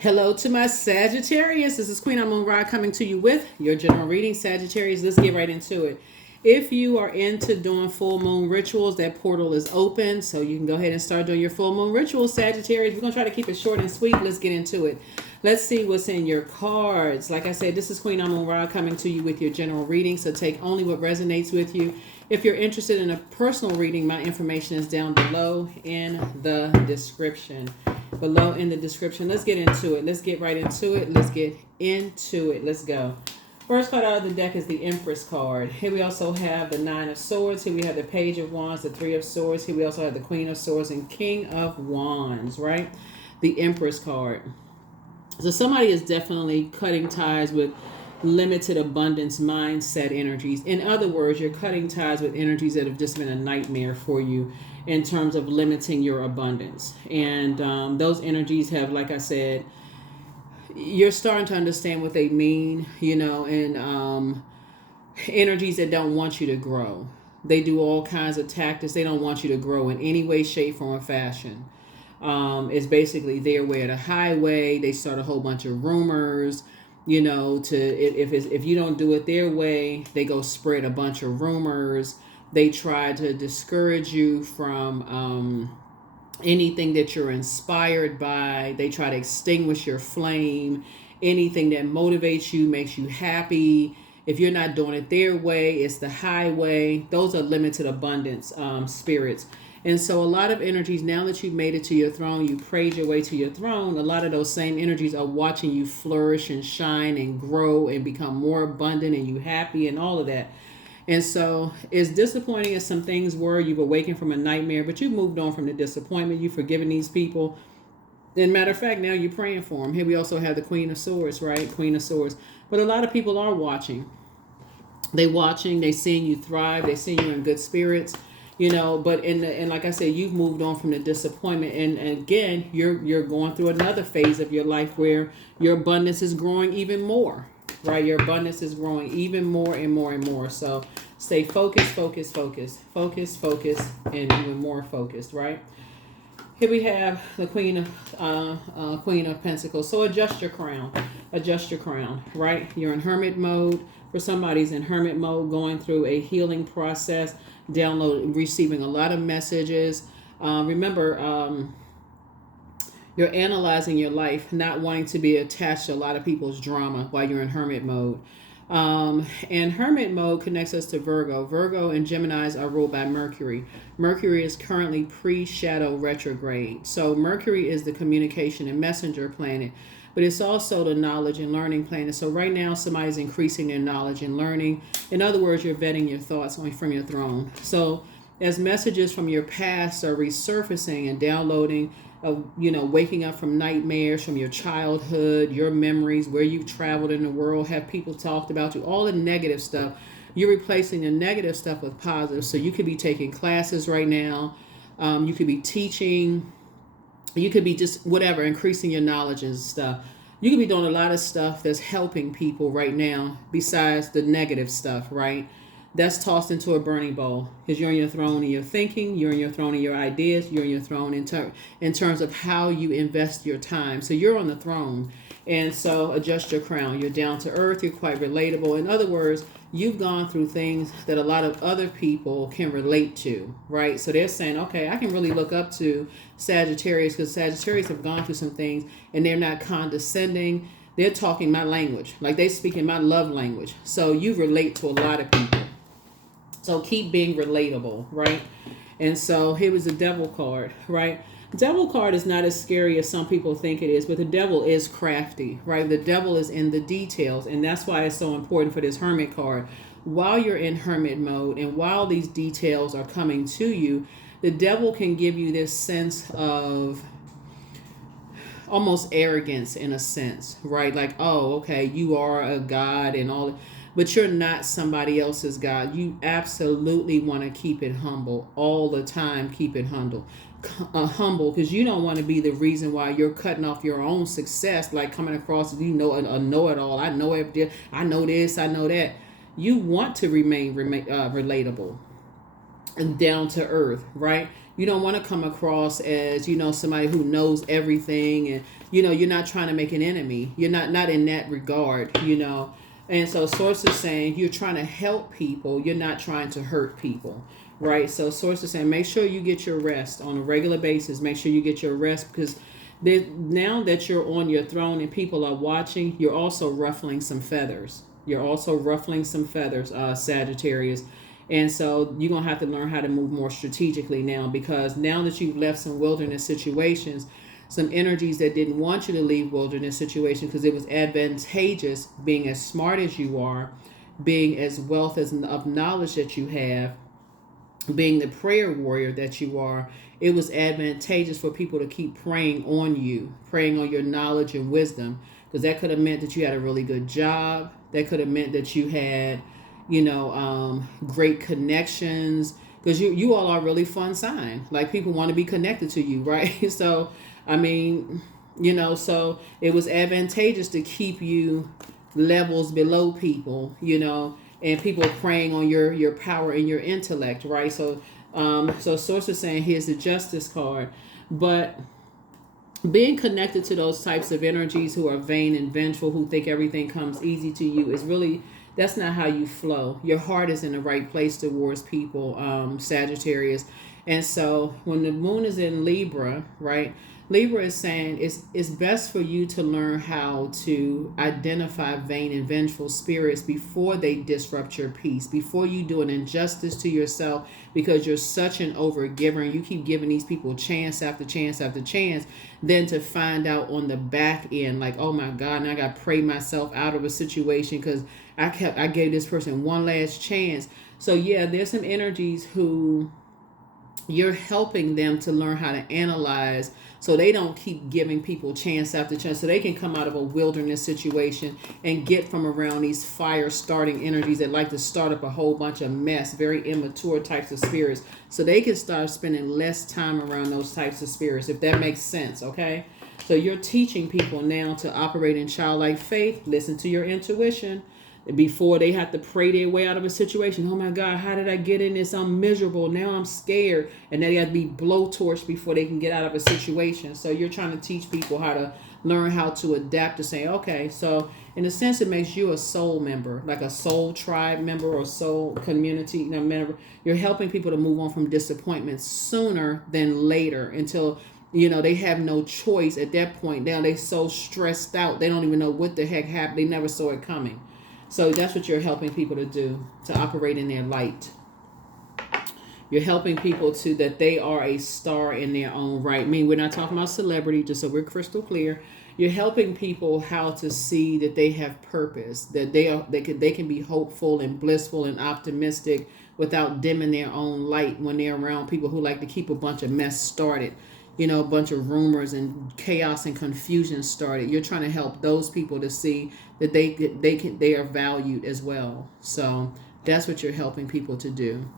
Hello to my Sagittarius. This is Queen Amun Ra coming to you with your general reading, Sagittarius. Let's get right into it. If you are into doing full moon rituals, that portal is open. So you can go ahead and start doing your full moon rituals, Sagittarius. We're going to try to keep it short and sweet. Let's get into it. Let's see what's in your cards. Like I said, this is Queen Amun Ra coming to you with your general reading. So take only what resonates with you. If you're interested in a personal reading, my information is down below in the description. Let's get into it. Let's get right into it. Let's go. First card out of the deck is the Empress card. Here we also have the Nine of Swords. Here we have the Page of Wands, the Three of Swords. Here we also have the Queen of Swords and King of Wands, right? The Empress card. So somebody is definitely cutting ties with limited abundance mindset energies. In other words, you're cutting ties with energies that have just been a nightmare for you in terms of limiting your abundance. And those energies have, like I said, you're starting to understand what they mean, and energies that don't want you to grow. They do all kinds of tactics. They don't want you to grow in any way, shape, form, or fashion. It's basically their way or the highway. They start a whole bunch of rumors. If you don't do it their way, they go spread a bunch of rumors. They try to discourage you from anything that you're inspired by. They try to extinguish your flame. Anything that motivates you, makes you happy. If you're not doing it their way, it's the highway. Those are limited abundance spirits. And so a lot of energies, now that you've made it to your throne, you prayed your way to your throne, a lot of those same energies are watching you flourish and shine and grow and become more abundant and you happy and all of that. And so as disappointing as some things were, you've awakened from a nightmare, but you've moved on from the disappointment. You've forgiven these people. And matter of fact, now you're praying for them. Here we also have the Queen of Swords, right? Queen of Swords. But a lot of people are watching. They seeing you thrive. They seeing you in good spirits. But and like I said, you've moved on from the disappointment, and again, you're going through another phase of your life where your abundance is growing even more, right? Your abundance is growing even more and more and more. So stay focused, and even more focused, right? Here we have the Queen of Pentacles. So adjust your crown, right? You're in Hermit mode. For somebody's in Hermit mode, going through a healing process, receiving a lot of messages. Remember, you're analyzing your life, not wanting to be attached to a lot of people's drama while you're in Hermit mode. And Hermit mode connects us to Virgo. Virgo and Geminis are ruled by Mercury. Mercury is currently pre-shadow retrograde. So Mercury is the communication and messenger planet, but it's also the knowledge and learning planet. So right now, somebody's increasing their knowledge and learning. In other words, you're vetting your thoughts from your throne. So as messages from your past are resurfacing and downloading, waking up from nightmares from your childhood, your memories, where you've traveled in the world, have people talked about you, all the negative stuff, you're replacing the negative stuff with positive. So you could be taking classes right now. You could be teaching. You could be just whatever, increasing your knowledge and stuff. You could be doing a lot of stuff that's helping people right now besides the negative stuff, right? That's tossed into a burning bowl because you're on your throne in your thinking, you're on your throne in your ideas, you're on your throne in terms of how you invest your time. So you're on the throne. And so adjust your crown. You're down to earth. You're quite relatable. In other words, you've gone through things that a lot of other people can relate to, right? So they're saying, okay, I can really look up to Sagittarius because Sagittarius have gone through some things and they're not condescending. They're talking my language, like they speak in my love language. So you relate to a lot of people. So keep being relatable, right? And so here was the Devil card, right? Devil card is not as scary as some people think it is, but the devil is crafty, right? The devil is in the details, and that's why it's so important for this Hermit card. While you're in Hermit mode and while these details are coming to you, the devil can give you this sense of almost arrogance in a sense, right? Like, oh, okay, you are a god and all, but you're not somebody else's god. You absolutely want to keep it humble all the time. Keep it humble. Because you don't want to be the reason why you're cutting off your own success, like coming across as a know-it-all. I know everything. I know this. I know that. You want to remain relatable and down to earth, right? You don't want to come across as, somebody who knows everything and you're not trying to make an enemy. You're not in that regard. And so Source is saying you're trying to help people. You're not trying to hurt people, right? So Source is saying make sure you get your rest on a regular basis. Make sure you get your rest because now that you're on your throne and people are watching, you're also ruffling some feathers. Sagittarius. And so you're going to have to learn how to move more strategically now, because now that you've left some wilderness situations, some energies that didn't want you to leave wilderness situations because it was advantageous, being as smart as you are, being as wealth as of knowledge that you have, being the prayer warrior that you are, it was advantageous for people to keep praying on you, praying on your knowledge and wisdom, because that could have meant that you had a really good job. That could have meant that you had, great connections, because you all are a really fun sign. Like, people want to be connected to you, right? So, I mean, so it was advantageous to keep you levels below people, and people preying on your power and your intellect, right? So Source is saying here's the Justice card, but being connected to those types of energies who are vain and vengeful, who think everything comes easy to you, is really, that's not how you flow. Your heart is in the right place towards people, Sagittarius. And so when the moon is in Libra, right? Libra is saying it's best for you to learn how to identify vain and vengeful spirits before they disrupt your peace, before you do an injustice to yourself, because you're such an overgiver and you keep giving these people chance after chance after chance, then to find out on the back end, like, oh my God, now I got to pray myself out of a situation because I gave this person one last chance. So yeah, there's some energies who you're helping them to learn how to analyze, so they don't keep giving people chance after chance, so they can come out of a wilderness situation and get from around these fire starting energies that like to start up a whole bunch of mess, very immature types of spirits, so they can start spending less time around those types of spirits, if that makes sense. Okay, so you're teaching people now to operate in childlike faith, listen to your intuition before they have to pray their way out of a situation. Oh my God, how did I get in this? I'm miserable. Now I'm scared. And then they have to be blowtorched before they can get out of a situation. So you're trying to teach people how to learn how to adapt to say, okay, so in a sense, it makes you a soul member, like a soul tribe member or soul community member. You're helping people to move on from disappointment sooner than later, until they have no choice at that point. Now they so stressed out, they don't even know what the heck happened. They never saw it coming. So that's what you're helping people to do, to operate in their light. You're helping people to that they are a star in their own right. I mean, we're not talking about celebrity, just so we're crystal clear. You're helping people how to see that they have purpose, that they can be hopeful and blissful and optimistic without dimming their own light when they're around people who like to keep a bunch of mess started. A bunch of rumors and chaos and confusion started. You're trying to help those people to see that they are valued as well. So that's what you're helping people to do.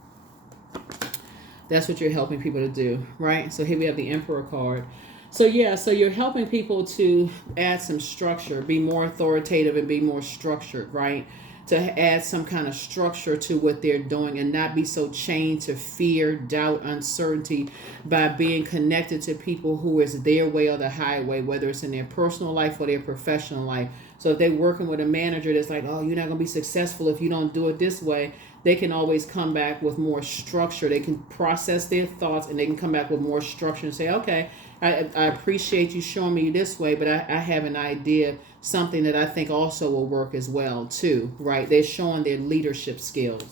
That's what you're helping people to do, right? So here we have the Emperor card. So yeah, so you're helping people to add some structure, be more authoritative and be more structured, right? To add some kind of structure to what they're doing and not be so chained to fear, doubt, uncertainty, by being connected to people who is their way or the highway, whether it's in their personal life or their professional life. So if they're working with a manager that's like, oh, you're not going to be successful if you don't do it this way, they can always come back with more structure. They can process their thoughts and they can come back with more structure and say, okay, I appreciate you showing me this way, but I have an idea, something that I think also will work as well too, right? They're showing their leadership skills.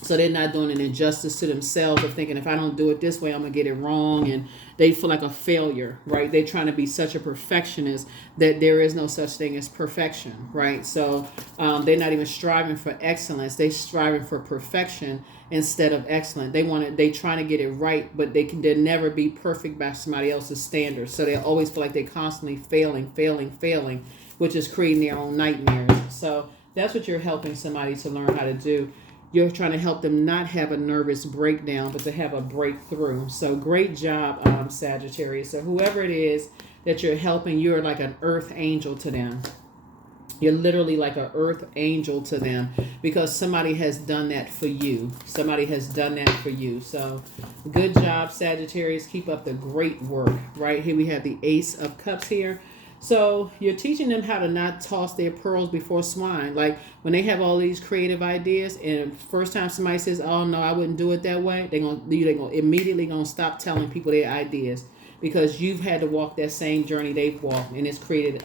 So they're not doing an injustice to themselves of thinking, if I don't do it this way, I'm going to get it wrong. And they feel like a failure, right? They're trying to be such a perfectionist that there is no such thing as perfection, right? So they're not even striving for excellence. They're striving for perfection instead of excellent. They trying to get it right, but they'll never be perfect by somebody else's standards. So they always feel like they're constantly failing, which is creating their own nightmares. So that's what you're helping somebody to learn how to do. You're trying to help them not have a nervous breakdown, but to have a breakthrough. So great job, Sagittarius. So whoever it is that you're helping, you're like an earth angel to them. You're literally like an earth angel to them because somebody has done that for you. Somebody has done that for you. So good job, Sagittarius. Keep up the great work. Right here we have the Ace of Cups here. So you're teaching them how to not toss their pearls before swine. Like when they have all these creative ideas and first time somebody says, oh no, I wouldn't do it that way, they're gonna immediately gonna stop telling people their ideas because you've had to walk that same journey they've walked, and it's created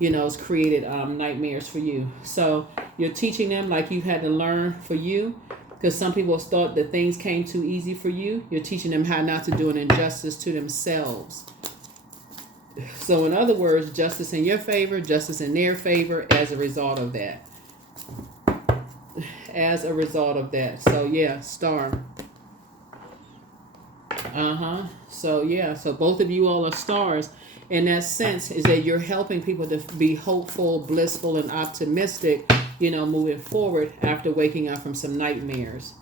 nightmares for you. So you're teaching them like you've had to learn for you, because some people thought that things came too easy for you. You're teaching them how not to do an injustice to themselves. So in other words, justice in your favor, justice in their favor as a result of that. As a result of that. So yeah, star. So yeah, so both of you all are stars. In that sense is that you're helping people to be hopeful, blissful, and optimistic, moving forward after waking up from some nightmares.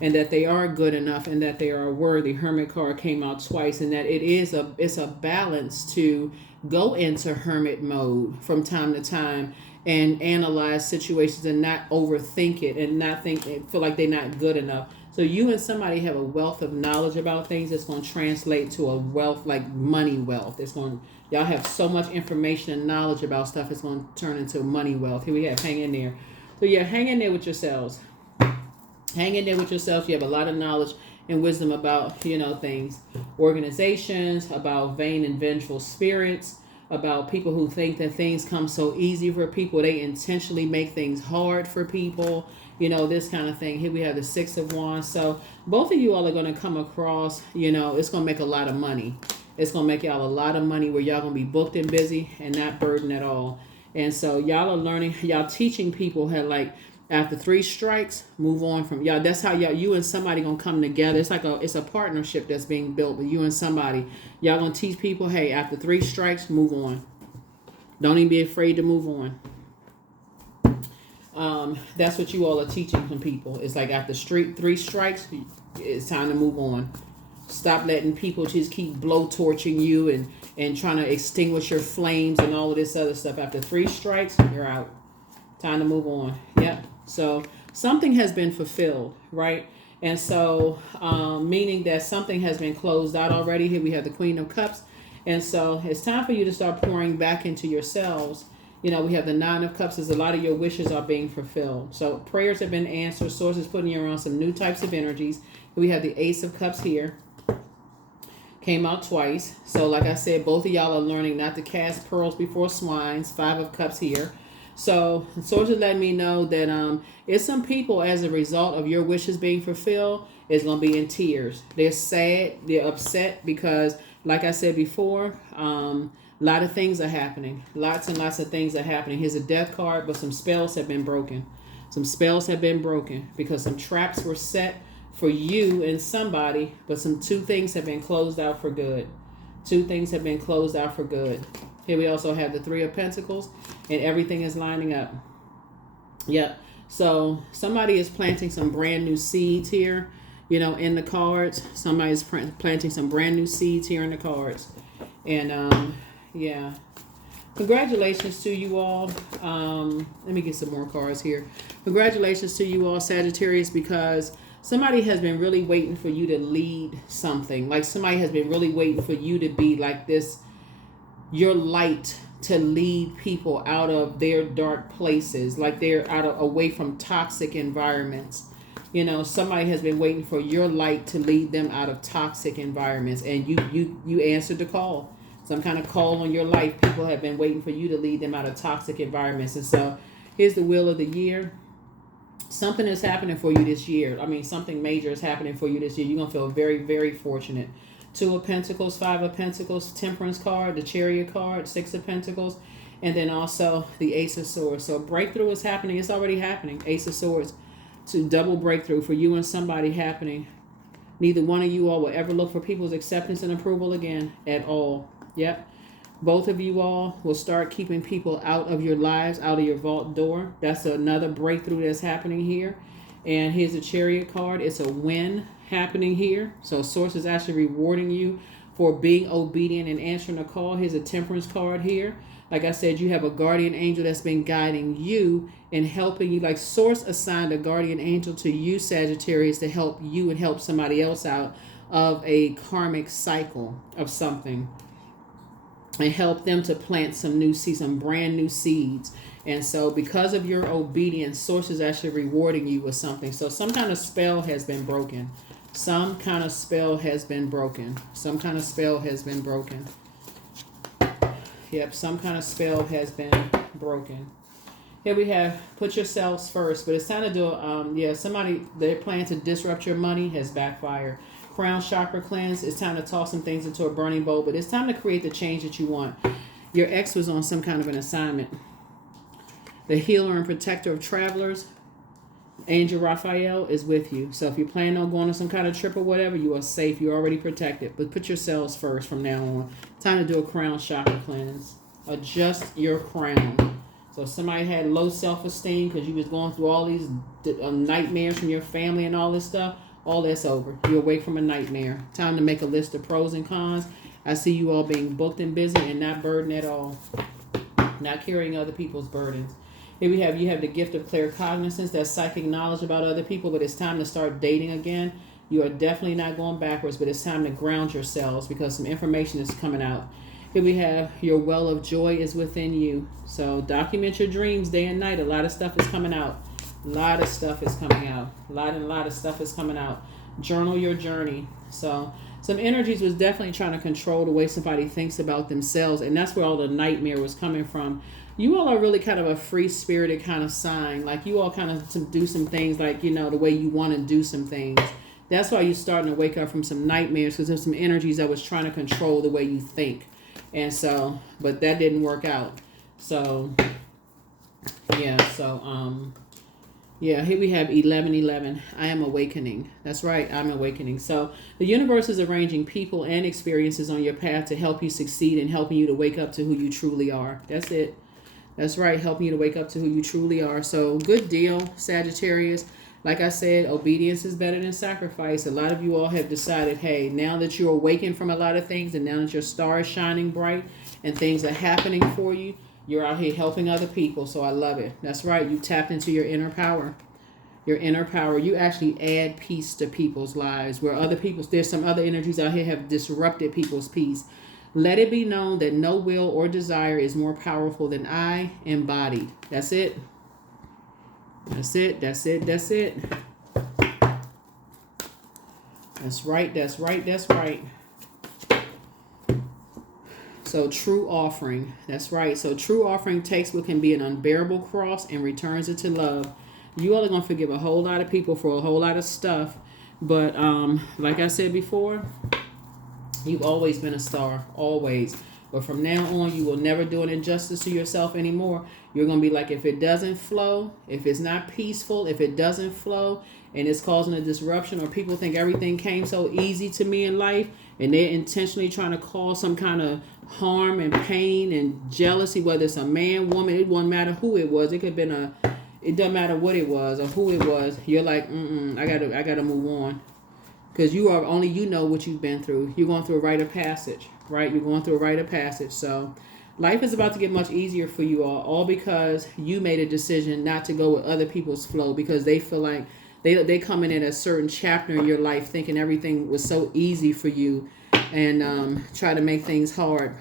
And that they are good enough and that they are worthy. Hermit card came out twice, and that it's a balance to go into hermit mode from time to time and analyze situations and not overthink it and not feel like they're not good enough. So you and somebody have a wealth of knowledge about things that's going to translate to a wealth like money wealth. Y'all have so much information and knowledge about stuff, it's going to turn into money wealth. Here we have hang in there. So yeah, hang in there with yourselves. Hang in there with yourself. You have a lot of knowledge and wisdom about, things, organizations, about vain and vengeful spirits, about people who think that things come so easy for people. They intentionally make things hard for people, this kind of thing. Here we have the Six of Wands. So both of you all are going to come across, it's going to make a lot of money. It's going to make y'all a lot of money where y'all going to be booked and busy and not burdened at all. And so y'all are learning, y'all teaching people how after 3 strikes, move on from y'all. That's how you and somebody gonna come together. It's a partnership that's being built with you and somebody. Y'all gonna teach people, hey, after 3 strikes, move on. Don't even be afraid to move on. That's what you all are teaching some people. It's like after 3 strikes, it's time to move on. Stop letting people just keep blowtorching you and trying to extinguish your flames and all of this other stuff. After 3 strikes, you're out. Time to move on. Yep. So something has been fulfilled, right? And so meaning that something has been closed out already. Here we have the Queen of Cups. And so it's time for you to start pouring back into yourselves. We have the Nine of Cups as a lot of your wishes are being fulfilled. So prayers have been answered. Source is putting you around some new types of energies. We have the Ace of Cups here. Came out twice. So like I said, both of y'all are learning not to cast pearls before swines. 5 of Cups here. So sources let me know that it's some people, as a result of your wishes being fulfilled, is going to be in tears. They're sad. They're upset because, like I said before, a lot of things are happening. Lots and lots of things are happening. Here's a death card, but some spells have been broken. Some spells have been broken because some traps were set for you and somebody, but 2 things have been closed out for good. 2 things have been closed out for good. Here we also have the 3 of Pentacles, and everything is lining up. Yep. So somebody is planting some brand new seeds here, in the cards. Somebody's planting some brand new seeds here in the cards. And, yeah. Congratulations to you all. Let me get some more cards here. Congratulations to you all, Sagittarius, because somebody has been really waiting for you to lead something. Like somebody has been really waiting for you to be like this, your light, to lead people out of their dark places, like they're away from toxic environments. Somebody has been waiting for your light to lead them out of toxic environments, and you answered the call. Some kind of call on your life. People have been waiting for you to lead them out of toxic environments. And so here's the wheel of the year. Something is happening for you this year. Something major is happening for you this year. You're going to feel very, very fortunate. 2 of Pentacles, 5 of Pentacles, Temperance card, the Chariot card, 6 of Pentacles, and then also the Ace of Swords. So breakthrough is happening. It's already happening. Ace of Swords. To double breakthrough for you and somebody happening. Neither one of you all will ever look for people's acceptance and approval again at all. Yep. Both of you all will start keeping people out of your lives, out of your vault door. That's another breakthrough that's happening here. And here's a Chariot card. It's a win happening here. So Source is actually rewarding you for being obedient and answering a call. Here's a temperance card here. Like I said, you have a guardian angel that's been guiding you and helping you. Like Source assigned a guardian angel to you, Sagittarius, to help you and help somebody else out of a karmic cycle of something. And help them to plant some new seeds, some brand new seeds. And so because of your obedience, Source is actually rewarding you with something. So some kind of spell has been broken. Some kind of spell has been broken. Some kind of spell has been broken. Yep, some kind of spell has been broken. Here we have put yourselves first, but it's time to do somebody, their plan to disrupt your money has backfired. Crown chakra cleanse. It's time to toss some things into a burning bowl, but it's time to create the change that you want. Your ex was on some kind of an assignment. The healer and protector of travelers, Angel Raphael, is with you. So if you plan on going on some kind of trip or whatever, you are safe. You're already protected. But put yourselves first from now on. Time to do a crown chakra cleanse. Adjust your crown. So if somebody had low self-esteem because you was going through all these nightmares from your family and all this stuff, all that's over. You're awake from a nightmare. Time to make a list of pros and cons. I see you all being booked and busy and not burdened at all. Not carrying other people's burdens. Here you have the gift of claircognizance, that's psychic knowledge about other people, but it's time to start dating again. You are definitely not going backwards, but it's time to ground yourselves because some information is coming out. Here we have your well of joy is within you. So document your dreams day and night. A lot of stuff is coming out. A lot of stuff is coming out. A lot of stuff is coming out. Journal your journey. So some energies was definitely trying to control the way somebody thinks about themselves. And that's where all the nightmare was coming from. You all are really kind of a free-spirited kind of sign. Like you all kind of do some things like, the way you want to do some things. That's why you're starting to wake up from some nightmares because there's some energies that was trying to control the way you think. And so, but that didn't work out. So, yeah. So, here we have 1111. I am awakening. That's right. I'm awakening. So the universe is arranging people and experiences on your path to help you succeed and helping you to wake up to who you truly are. That's it. That's right. Helping you to wake up to who you truly are. So good deal, Sagittarius. Like I said, obedience is better than sacrifice. A lot of you all have decided, hey, now that you're awakened from a lot of things and now that your star is shining bright and things are happening for you, you're out here helping other people. So I love it. That's right. You tapped into your inner power. Your inner power. You actually add peace to people's lives where there's some other energies out here have disrupted people's peace. Let it be known that no will or desire is more powerful than I embodied. That's it. That's it. That's it. That's it. That's right. That's right. That's right. So true offering. That's right. So true offering takes what can be an unbearable cross and returns it to love. You all are going to forgive a whole lot of people for a whole lot of stuff. But like I said before, you've always been a star. Always. But from now on, you will never do an injustice to yourself anymore. You're going to be like, if it doesn't flow, if it's not peaceful, if it doesn't flow, and it's causing a disruption, or people think everything came so easy to me in life, and they're intentionally trying to cause some kind of harm and pain and jealousy, whether it's a man, woman, it won't matter who it was. It could have been it doesn't matter what it was or who it was. You're like, I gotta move on. Because only you know what you've been through. You're going through a rite of passage, right? You're going through a rite of passage. So life is about to get much easier for you all because you made a decision not to go with other people's flow because they feel like they coming in a certain chapter in your life thinking everything was so easy for you and try to make things hard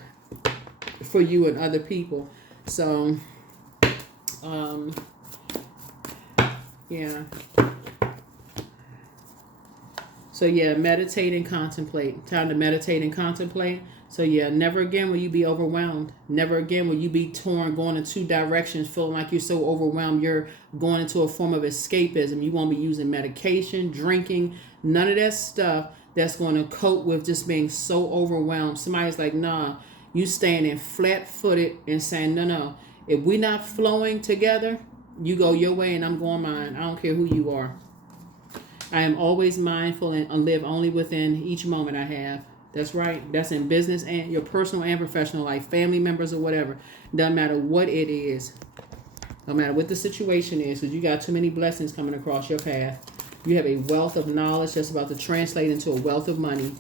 for you and other people. So, yeah. So meditate and contemplate. Time to meditate and contemplate. So never again will you be overwhelmed. Never again will you be torn, going in two directions, feeling like you're so overwhelmed. You're going into a form of escapism. You won't be using medication, drinking, none of that stuff that's going to cope with just being so overwhelmed. Somebody's like, nah, you standing flat-footed and saying, no. If we're not flowing together, you go your way and I'm going mine. I don't care who you are. I am always mindful and live only within each moment I have. That's right. That's in business and your personal and professional life, family members or whatever. Doesn't matter what it is. No matter what the situation is, because you got too many blessings coming across your path. You have a wealth of knowledge that's about to translate into a wealth of money.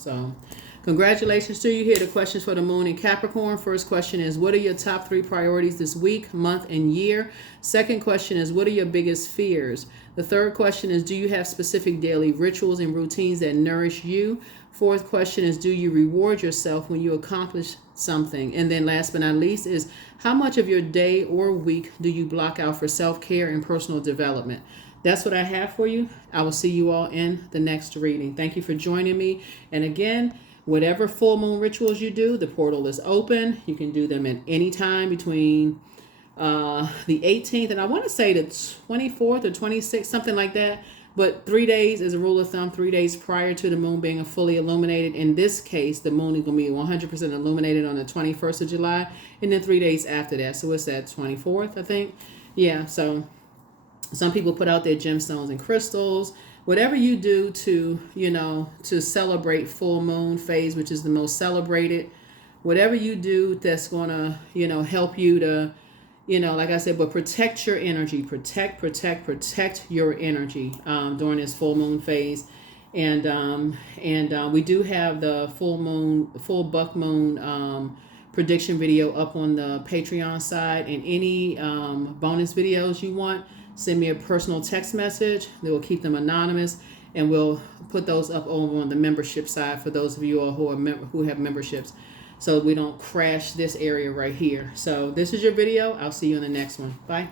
So congratulations to you. Here are the questions for the moon in Capricorn. First question is, what are your top 3 priorities this week, month, and year? Second question is, what are your biggest fears? The third question is, do you have specific daily rituals and routines that nourish you? Fourth question is, do you reward yourself when you accomplish something? And then last but not least is, how much of your day or week do you block out for self-care and personal development? That's what I have for you. I will see you all in the next reading. Thank you for joining me. And again, whatever full moon rituals you do, the portal is open. You can do them at any time between the 18th and I want to say the 24th or 26th, something like that. But 3 days is a rule of thumb, 3 days prior to the moon being fully illuminated. In this case, the moon is going to be 100% illuminated on the 21st of July, and then 3 days after that. So what's that, 24th, I think? Yeah, so some people put out their gemstones and crystals. Whatever you do to, to celebrate full moon phase, which is the most celebrated, whatever you do that's going to, help you to, like I said, but protect your energy, protect your energy during this full moon phase. And we do have the full buck moon prediction video up on the Patreon side, and any bonus videos you want, send me a personal text message. They will keep them anonymous, and we'll put those up over on the membership side for those of you all who have memberships, so we don't crash this area right here. So this is your video. I'll see you in the next one. Bye.